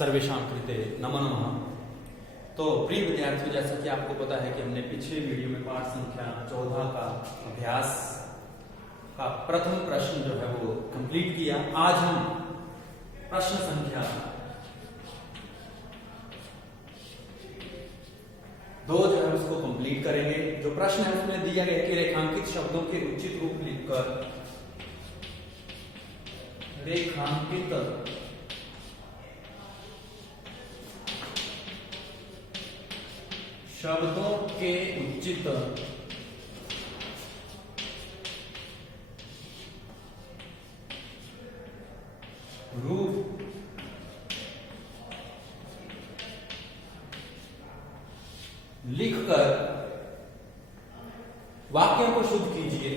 सर्वेषां कृते नमो नमः। तो प्रिय विद्यार्थियों, जैसा कि आपको पता है कि हमने पिछले वीडियो में पाठ संख्या 14 का अभ्यास का प्रथम प्रश्न जो है वो कंप्लीट किया। आज हम प्रश्न संख्या 2 जो है उसको कंप्लीट करेंगे। जो प्रश्न है उसमें दिया गया कि रेखांकित शब्दों के उचित रूप लिखकर रेखांकित शब्दों के उचित रूप लिखकर वाक्यों को शुद्ध कीजिए।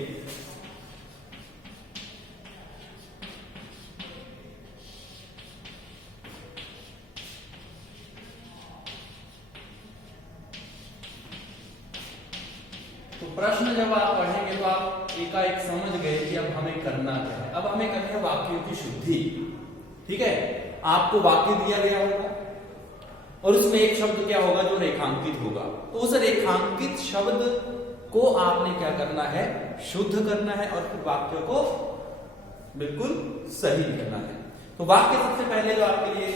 तो प्रश्न जब आप पढ़ेंगे तो आप एकाएक समझ गए कि अब हमें करना क्या है। अब हमें करनी है वाक्यों की शुद्धि। ठीक है, आपको वाक्य दिया गया होगा और उसमें एक शब्द क्या होगा जो रेखांकित होगा। तो उस रेखांकित शब्द को आपने क्या करना है, शुद्ध करना है और फिर वाक्यों को बिल्कुल सही करना है। तो वाक्य सबसे पहले जो आपके लिए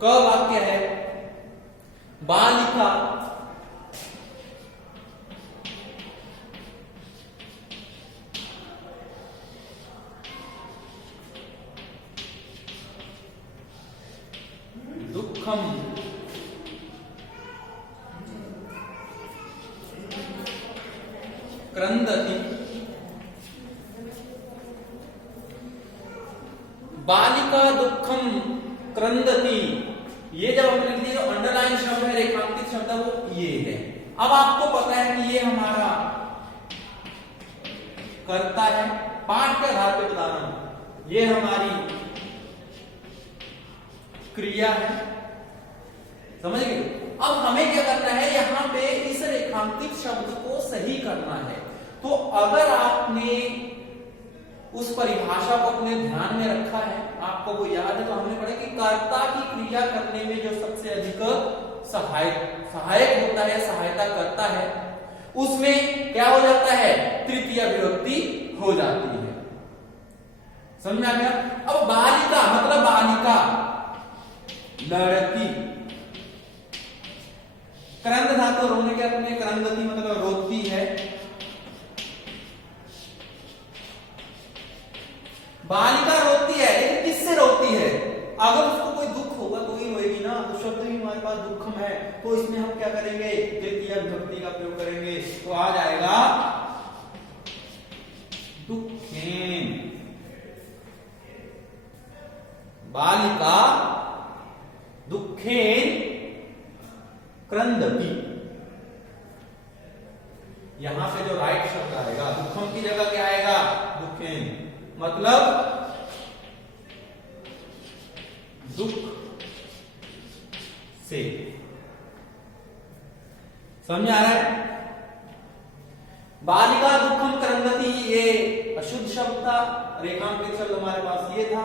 क वाक्य है, बालिका दुखम क्रंदति। बालिका दुखम क्रंदति, ये जब हमने लिख दिया अंडरलाइन शब्द है, रेखांकित शब्द है वो ये है। अब आपको पता है कि ये हमारा कर्ता है, पाठ के आधार पे बता रहा हूं, ये हमारी क्रिया है। समझ गए? अब हमें क्या करना है, यहां पे इस रेखांकित शब्द को सही करना है। तो अगर आपने उस परिभाषा को अपने ध्यान में रखा है, आपको वो याद है, तो हमने पढ़ा कि कर्ता की क्रिया करने में जो सबसे अधिक सहायक होता है, सहायता करता है, उसमें क्या हो जाता है, तृतीय विभक्ति हो जाती है। समझ में आ गया? अब बालिका मतलब बालिका लड़की, क्रंद धातु रोने के अपने क्रंदती मतलब रोती है। बालिका रोती है, लेकिन किससे रोती है? अगर उसको कोई दुख होगा तो ही रोएगी ना। तो शब्द ही हमारे पास दुखम है, तो इसमें हम क्या करेंगे, तृतीय विभक्ति का प्रयोग करेंगे। तो आ जाएगा दुखेन। बालिका दुखेन क्रंदति। यहां पे जो राइट शब्द आएगा, दुखम की जगह क्या आएगा, दुखेन, मतलब दुख से। समझ आ रहा है? बालिका दुखम क्रंदति ये अशुद्ध शब्द था, रेखांकित शब्द हमारे पास ये था।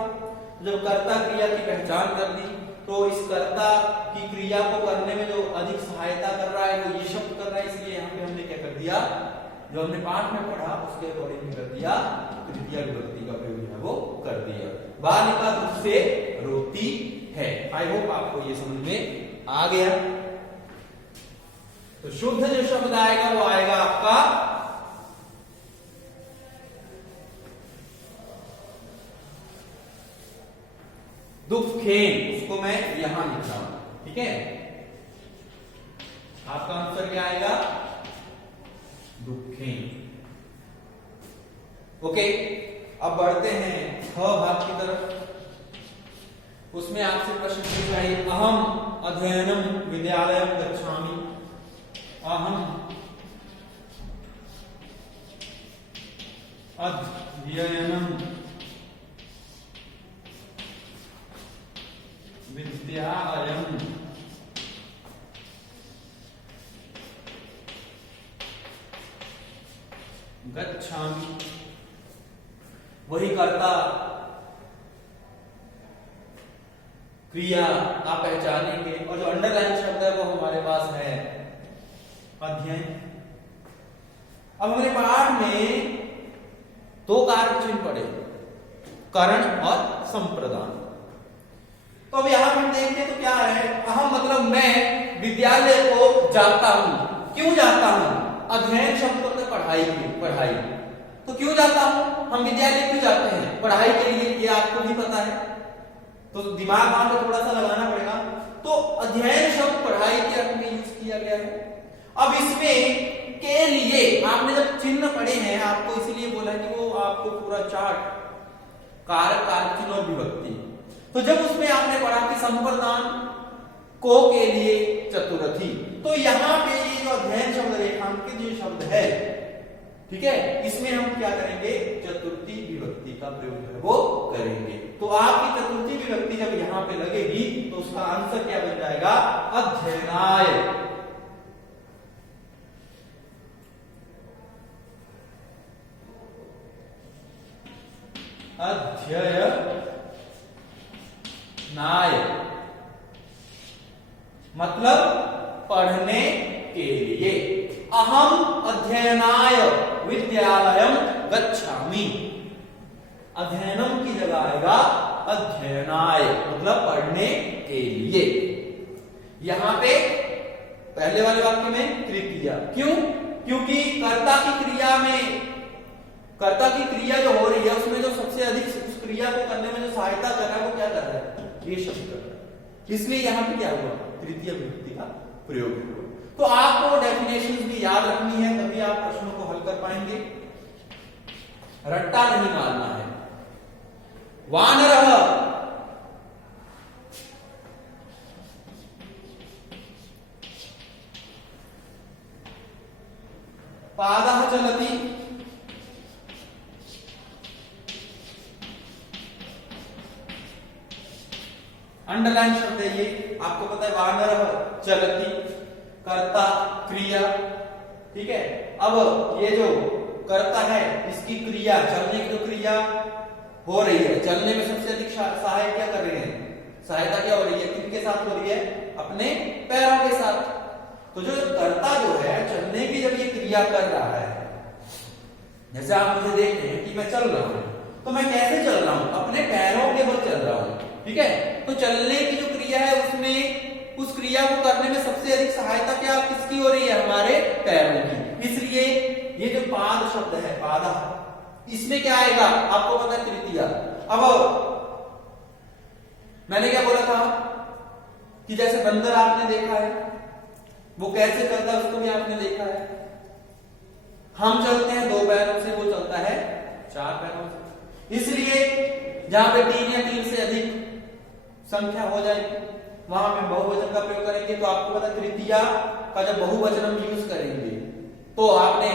जब कर्ता क्रिया की पहचान कर ली, तो इस कर्ता की क्रिया को करने में जो अधिक सहायता कर रहा है वो ये शब्द कर रहा है, इसलिए यहाँ पे हमने क्या कर दिया, जो हमने पाठ में पढ़ा उसके अकॉर्डिंग कर दिया, तृतीय विभक्ति का प्रयोग है वो कर दिया। बालिका दुख से रोती है। आई होप आपको ये समझ में आ गया। तो शुद्ध जो शब्द आएगा वो आएगा आपका दुखेन। उसको मैं यहां लिख रहा हूं, ठीक है। आपका आंसर क्या आएगा, दुखेन। ओके, अब बढ़ते हैं ख भाग की तरफ। उसमें आपसे प्रश्न पूछा है, अहम अध्ययनम विद्यालयम गच्छामि। अहम अध्ययनम विद्यालयम गच्छामि। वही कर्ता क्रिया आप पहचानेंगे। और जो अंडरलाइन शब्द है वो हमारे पास है अध्ययन। अब हमारे पाठ में दो कारक चिन्ह पड़े, करण और संप्रदान। तो अब यहां हम देखते हैं तो क्या है, अहम मतलब मैं विद्यालय को जाता हूं। क्यों जाता हूं? अध्ययन शब्द मतलब पढ़ाई की, पढ़ाई। तो क्यों जाता हूं? हम विद्यालय क्यों जाते हैं? पढ़ाई के लिए, ये आपको भी पता है, तो दिमाग वहां पे थोड़ा सा लगाना पड़ेगा। तो अध्ययन शब्द पढ़ाई के अर्थ में यूज किया गया है। अब इसमें के लिए आपने जब चिन्ह पढ़े हैं, आपको इसीलिए बोला कि वो आपको पूरा चार्ट कारक, कारक चिन्ह और विभक्ति। तो जब उसमें आपने पढ़ा कि संप्रदान को के लिए चतुर्थी, तो यहां पे ये जो अध्ययन शब्द रेखांकित जो शब्द है, ठीक है, इसमें हम क्या करेंगे? चतुर्थी विभक्ति का प्रयोग है वो करेंगे। तो आपकी चतुर्थी विभक्ति जब यहां पे लगेगी तो उसका आंसर क्या बन जाएगा? अध्ययनाय। अध्ययनाय मतलब पढ़ने के लिए। अहम अध्ययनाय विद्यालयम गच्छामि। अध्ययनम की जगह आएगा अध्ययनाय मतलब पढ़ने के लिए। यहां पे पहले वाले वाक्य में तृतीया। क्यों? क्योंकि कर्ता की क्रिया में, कर्ता की क्रिया जो हो रही है उसमें जो सबसे अधिक उस क्रिया को करने में जो सहायता कर रहा है वो क्या कर रहा है? ये शब्द कर रहा है। इसलिए यहां पे क्या हुआ? तृतीय विभक्ति का प्रयोग हुआ। तो आपको डेफिनेशंस भी याद रखनी है, तभी आप प्रश्नों को हल कर पाएंगे। रट्टा नहीं मारना है। वानरः पादः चलति। अंडरलाइन शब्द है ये, आपको पता है वानरः चलति, कर्ता क्रिया, ठीक है। अब ये जो कर्ता है इसकी क्रिया, चलने की जो क्रिया हो रही है, चलने में सबसे अधिक सहायक क्या कर रहे हैं? सहायता क्या हो रही है? किनके साथ हो रही है? अपने पैरों के साथ। तो जो कर्ता जो है चलने की जब ये क्रिया कर रहा है, जैसे आप मुझे देखते हैं कि मैं चल रहा हूं, तो मैं कैसे चल रहा हूं? अपने पैरों के बल चल रहा हूं, ठीक है। तो चलने की जो क्रिया है उसमें उस क्रिया को करने में सबसे अधिक सहायता क्या किसकी हो रही है? हमारे पैरों की। इसलिए ये जो पाद शब्द है, पादा, इसमें क्या आएगा? आपको पता है तृतीया। अब मैंने क्या बोला था कि जैसे बंदर आपने देखा है वो कैसे चलता है, उसको भी आपने देखा है। हम चलते हैं 2 पैरों से, वो चलता है 4 पैरों से। इसलिए जहां पे 3 या 3 से अधिक संख्या हो जाएगी वहां पे बहुवचन का प्रयोग करेंगे। तो आपको पता तृतीया का जब बहुवचन हम यूज करेंगे तो आपने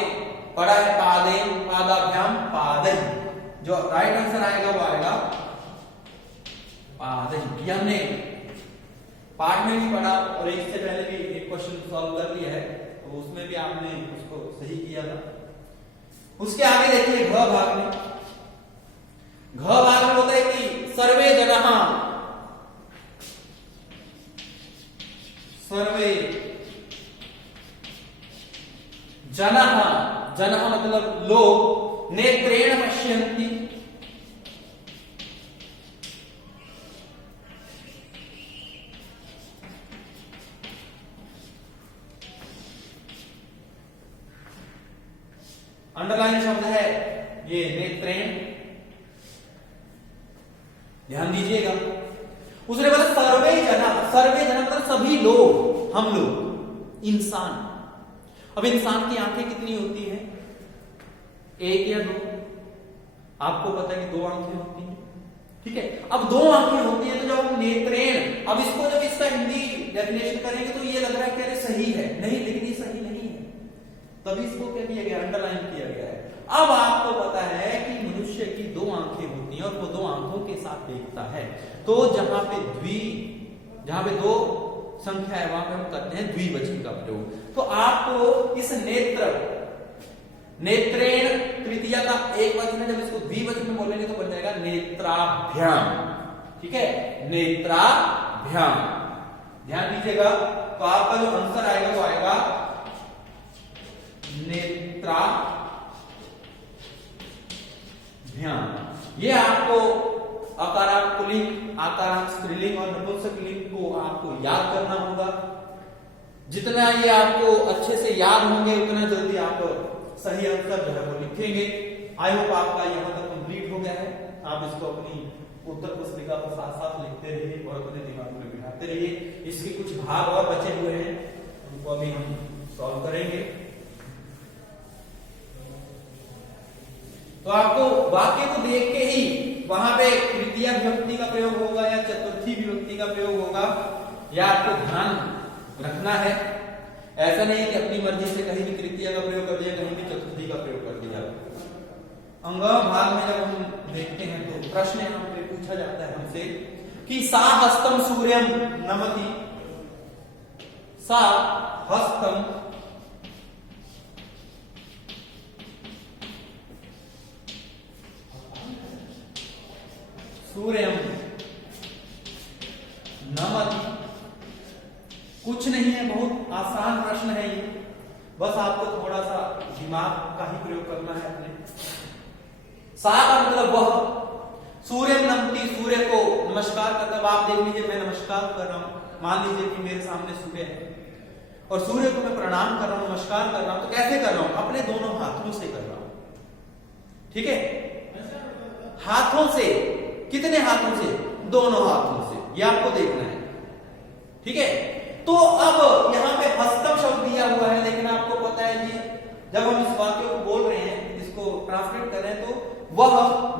पढ़ा है पादे, पादाभ्याम पादई। जो राइट आंसर आएगा वो आएगा पादई। ये हमने पाठ में भी पढ़ा और इससे पहले भी एक क्वेश्चन सॉल्व कर लिया है, तो उसमें भी आपने उसको सही किया था। उसके आगे देखिए घ भाग में। घ भाग में होता है कि सर्वे जनः, सर्वे जनः, जनः मतलब लोग, नेत्रेण पश्यन्ति, अंडरलाइन शब्द है ये नेत्रेण, ध्यान दीजिएगा। उसने बोला सर्वे जना, सर्वे जना मतलब सभी लोग, हम लोग, इंसान। अब इंसान की आंखें कितनी होती हैं? 1 या 2? आपको पता है कि 2 आंखें होती हैं, ठीक है। अब 2 आंखें होती हैं तो जब हम नेत्रेण, अब इसको जब इसका हिंदी डेफिनेशन करेंगे तो ये लग रहा है कि अरे सही है, नहीं, लेकिन ये सही नहीं है, तभी इसको क्या किया गया? अंडरलाइन किया गया है। अब आपको पता है कि मनुष्य की 2 आंखें होती हैं और वो 2 आंखों के साथ देखता है। तो जहां पे 2 संख्या है वहां पे हम करते हैं द्विवचन का प्रयोग। तो आपको इस नेत्र, नेत्रेण तृतीया का एक वचन है, जब इसको द्विवचन में बोलेंगे तो बन जाएगा नेत्राभ्याम, ठीक है, नेत्राभ्याम। ध्यान। ध्यान दीजिएगा, तो आपका जो आंसर आएगा वो आएगा नेत्राभ्याम। ये आपको अकारांत पुल्लिंग, आकारांत स्त्रीलिंग और नपुंसकलिंग को आपको याद करना होगा। जितना ये आपको अच्छे से याद होंगे उतना जल्दी आप सही आंसर जो है वो लिखेंगे। आई होप आपका यहाँ तक कंप्लीट हो गया है। आप इसको अपनी उत्तर पुस्तिका पर साथ साथ लिखते रहिए और अपने दिमाग में बिठाते रहिए। इसके कुछ भाग और बचे हुए हैं, उनको अभी हम सॉल्व करेंगे। तो आपको वाक्य को देख के ही वहां पे तृतीया विभक्ति का प्रयोग होगा या चतुर्थी विभक्ति का प्रयोग होगा, या आपको ध्यान रखना है। ऐसा नहीं कि अपनी मर्जी से कहीं भी तृतीया का प्रयोग कर दिया, कहीं भी चतुर्थी का प्रयोग कर दिया। अंग भाग में जब हम देखते हैं तो प्रश्न यहाँ पे पूछा जाता है हमसे कि सा हस्तम सूर्यम नमति, सा हस्तम सूर्यम नमति। कुछ नहीं है, बहुत आसान प्रश्न है ये, बस आपको थोड़ा सा दिमाग का ही प्रयोग करना है अपने। सा का मतलब वह, सूर्य नमति सूर्य को नमस्कार करता है। आप देख लीजिए मैं नमस्कार कर रहा हूं, मान लीजिए कि मेरे सामने सूर्य है और सूर्य को मैं प्रणाम कर रहा हूं, नमस्कार कर रहा हूं। तो कैसे कर रहा हूं? अपने दोनों हाथों से कर रहा हूं, ठीक है? हाथों से, कितने हाथों से? दोनों हाथों से, ये आपको देखना है, ठीक है? तो अब यहां पे हस्तम शब्द दिया हुआ है, लेकिन आपको पता है कि जब हम इस वाक्य को बोल रहे हैं, इसको ट्रांसलेट कर रहे हैं, तो वह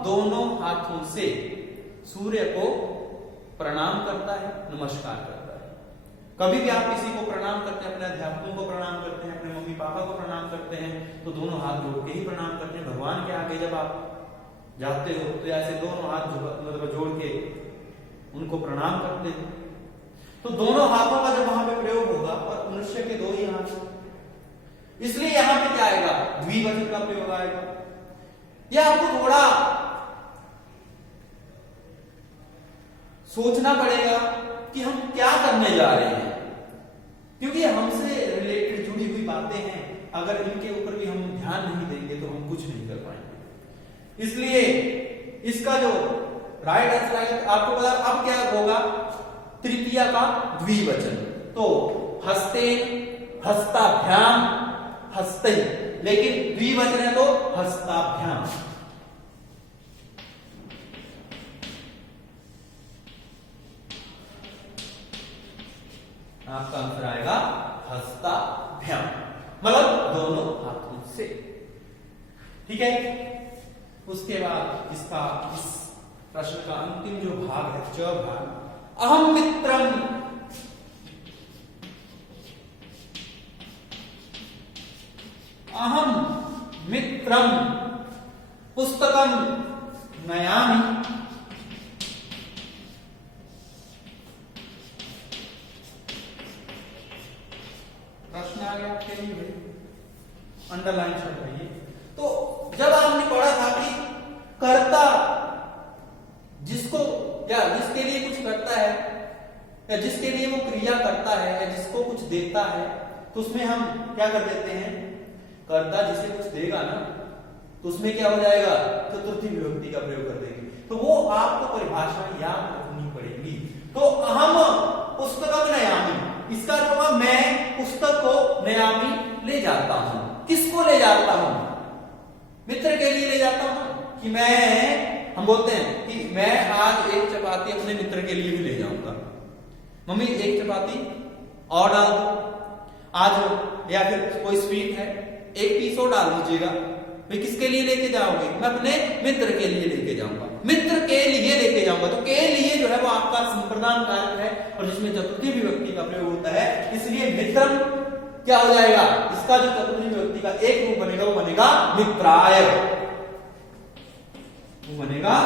दोनों हाथों से सूर्य को प्रणाम करता है, नमस्कार करता है। कभी भी आप किसी को प्रणाम करते हैं, अपने अध्यापकों को प्रणाम करते हैं, अपने मम्मी पापा को प्रणाम करते हैं, तो दोनों हाथ जोड़ के ही प्रणाम करते हैं। भगवान के आगे जब आप जाते हो तो ऐसे दोनों हाथ मतलब जोड़ के उनको प्रणाम करते हैं। तो दोनों हाथों का जब वहां पे प्रयोग होगा, और मनुष्य के दो ही हाथ, इसलिए यहां पे क्या आएगा? द्विवचन का प्रयोग आएगा। यह आपको थोड़ा सोचना पड़ेगा कि हम क्या करने जा रहे हैं, क्योंकि हमसे रिलेटेड जुड़ी हुई बातें हैं। अगर इनके ऊपर भी हम ध्यान नहीं देंगे तो हम कुछ नहीं कर पाएंगे। इसलिए इसका जो राइट आंसर आएगा, आपको पता अब क्या होगा? तृतीया का द्विवचन, तो हस्ते, हस्ताभ्याम, हस्ते, लेकिन द्विवचन है तो हस्ताभ्याम। आपका आंसर आएगा हस्ताभ्याम, मतलब दोनों हाथों से, ठीक है? उसके बाद इसका, इस प्रश्न का अंतिम जो भाग है, च भाग, अहम मित्रम, अहम मित्रम पुस्तकम नयामि। प्रश्न आ गया आपके लिए, अंडरलाइन शब्द है ये। तो जब आपने पढ़ा था कि कर्ता जिसको या जिसके लिए कुछ करता है, या जिसके लिए वो क्रिया करता है, या जिसको कुछ देता है, तो उसमें हम क्या कर देते हैं? कर्ता जिसे कुछ देगा ना, तो उसमें क्या हो जाएगा? चतुर्थी विभक्ति का प्रयोग कर देंगे। तो वो आपको परिभाषा याद रखनी पड़ेगी। तो अहम पुस्तकम नयामि, इसका जो है मैं पुस्तक को नयामि ले जाता हूं। किसको ले जाता हूं? मित्र के लिए ले जाता हूं कि मैं, हम बोलते हैं कि मैं आज एक चपाती अपने मित्र के लिए भी ले जाऊंगा। मम्मी एक चपाती और डाल दो आज, या फिर कोई स्वीट है एक पीस और डाल दीजिएगा। मैं किसके लिए लेके जाओगे? मैं अपने मित्र के लिए लेके जाऊंगा, मित्र के लिए लेके जाऊंगा। तो के लिए जो है वो आपका संप्रदान कारक है, और जिसमें चतुर्थी विभक्ति का प्रयोग होता है, इसलिए मित्रम क्या हो जाएगा? इसका जो चतुर्थी विभक्ति का एक रूप बनेगा वो बनेगा मित्राय, वो बनेगा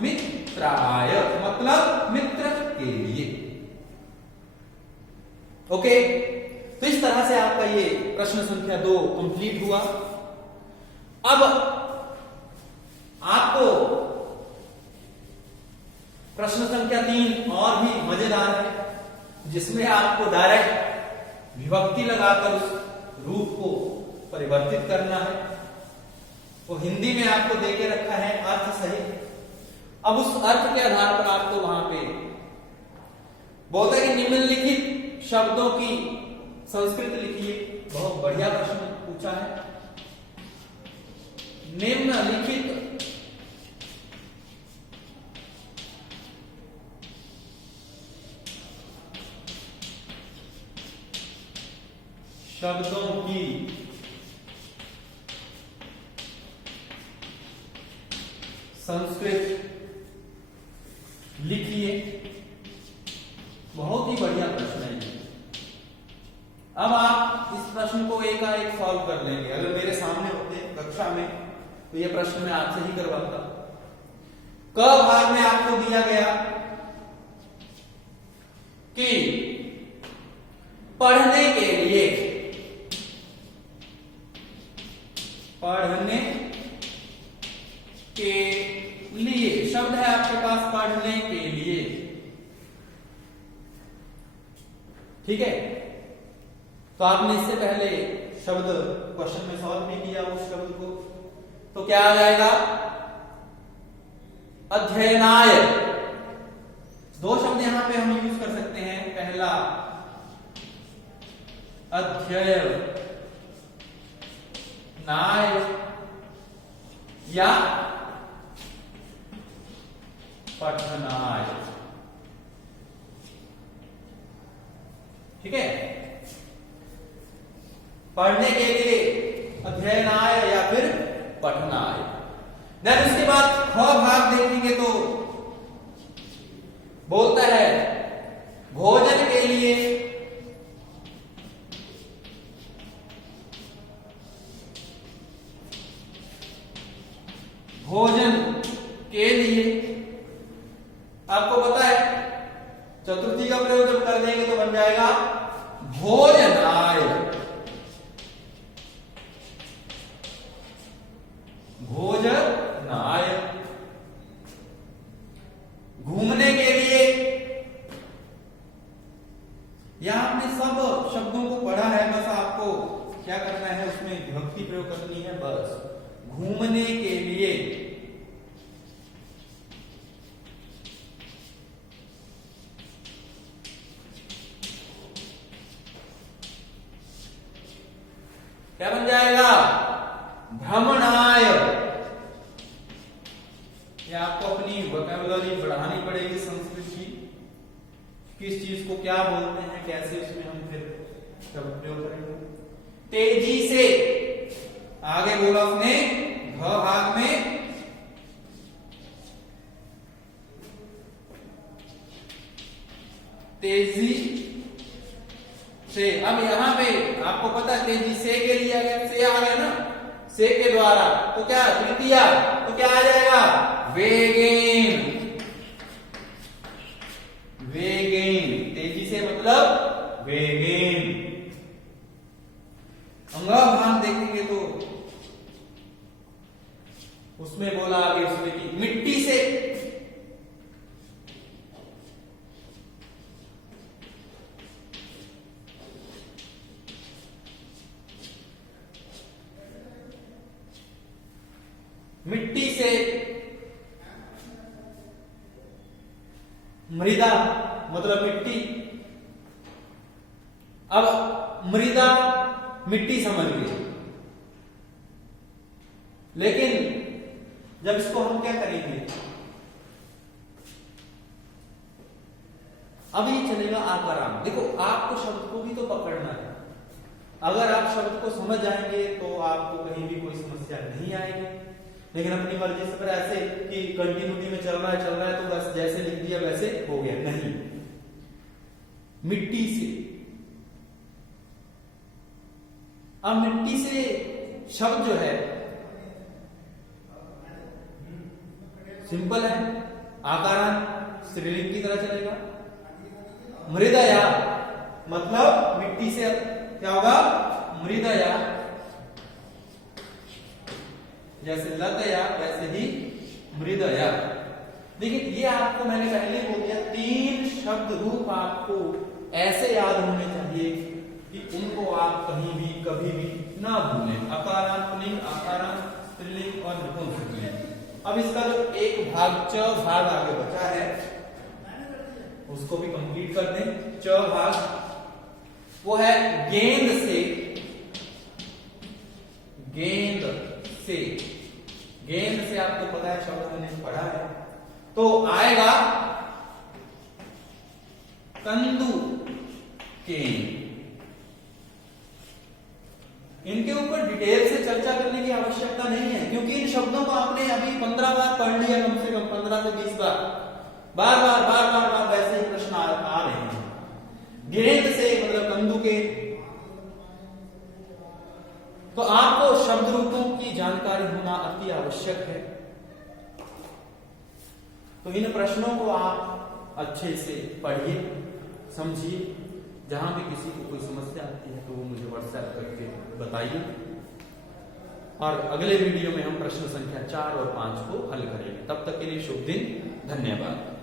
मित्राय, मतलब मित्र के लिए। ओके, तो इस तरह से आपका ये प्रश्न संख्या 2 कंप्लीट हुआ। अब आपको प्रश्न संख्या 3 और भी मजेदार है, जिसमें आपको डायरेक्ट विभक्ति लगाकर उस रूप को परिवर्तित करना है। वो हिंदी में आपको देके रखा है अर्थ सहित। अब उस अर्थ के आधार पर आपको वहां पे बोलता है कि निम्नलिखित शब्दों की संस्कृत लिखिए। बहुत बढ़िया प्रश्न पूछा है। निम्नलिखित शब्दों की संस्कृत लिखिए। बहुत ही बढ़िया प्रश्न है ये। अब आप इस प्रश्न को एकाएक सॉल्व कर लेंगे। अगर मेरे सामने होते कक्षा में तो ये प्रश्न मैं आपसे ही करवाता। क भाग में आपको दिया गया कि पढ़ने के लिए, पढ़ने के लिए शब्द है आपके पास, पढ़ने के लिए। ठीक है, तो आपने इससे पहले शब्द क्वेश्चन में सॉल्व भी किया उस शब्द को, तो क्या आ जाएगा? अध्ययनाय। दो शब्द यहां पे हम यूज कर सकते हैं। पहला अध्ययन नाय या पठनाय। ठीक है, पढ़ने के लिए अध्ययनाय या फिर पठनाय। देन उसके बाद ख भाग देखेंगे तो बोलता है भोजन के लिए, भोजन के लिए। आपको पता है चतुर्थी का प्रयोग जब कर देंगे तो बन जाएगा भोजनाय। भोजनाय। घूमने के लिए, यहां आपने सब शब्दों को पढ़ा है, बस आपको क्या करना है, उसमें विभक्ति प्रयोग करनी है बस। घूमने के लिए, क्या बन जाएगा? भ्रमणाय। ये आपको अपनी वोकैबुलरी बढ़ानी पड़ेगी संस्कृत की, किस चीज को क्या बोलते हैं, कैसे उसमें हम फिर शब्द प्रयोग करेंगे। तेजी से, आगे बोला उसने घ भाग में तेजी से। अब यहां पे आपको पता है तेजी से के लिए अगर से आ गया ना, से के द्वारा, तो क्या तृतीया, तो क्या आ जाएगा? वेगेन। वेगेन, तेजी से मतलब वेगेन। अंग भाग देखेंगे तो उसमें बोला आगे उसने कि मिट्टी से। मिट्टी से। मृदा मतलब मिट्टी। अब मृदा मिट्टी समझ गए, लेकिन जब इसको हम क्या करेंगे, अब ये चलेगा आकाराम। देखो आपको शब्द को भी तो पकड़ना है। अगर आप शब्द को समझ जाएंगे तो आपको कहीं भी कोई समस्या नहीं आएगी। लेकिन अपनी मर्जी से पर ऐसे कि कंटिन्यूटी में चल रहा है तो बस जैसे लिख दिया वैसे हो गया, नहीं। मिट्टी से। अब मिट्टी से शब्द जो है सिंपल है, आकारान, स्त्रीलिंग की तरह चलेगा। मृदया मतलब मिट्टी से क्या होगा? मृदया। जैसे लतया वैसे ही मृदया। देखिए ये आपको मैंने पहले बोल दिया, 3 शब्द रूप आपको ऐसे याद होने चाहिए कि उनको आप कहीं भी कभी भी ना भूलें। अकारांत पुल्लिंग, आकारांत स्त्रीलिंग और नपुंसकलिंग। अब इसका जो एक भाग च भाग आगे बचा है उसको भी कंप्लीट कर दें। च भाग वो है गेंद से। गेंद से, गेंद से आपको पता है शब्द मैंने पढ़ा है, तो आएगा कंदू केन। इनके ऊपर डिटेल से चर्चा करने की आवश्यकता नहीं है, क्योंकि इन शब्दों को आपने अभी 15 बार पढ़ लिया, कम से कम 15 से 20 बार। बार बार वैसे ही प्रश्न आ रहे हैं। गेंद से मतलब कंदू के, तो आपको शब्द रूपों की जानकारी होना अति आवश्यक है। तो इन प्रश्नों को आप अच्छे से पढ़िए, समझिए। जहां भी किसी को कोई समस्या आती है तो वो मुझे व्हाट्सएप करके बताइए, और अगले वीडियो में हम प्रश्न संख्या 4 और 5 को हल करेंगे। तब तक के लिए शुभ दिन, धन्यवाद।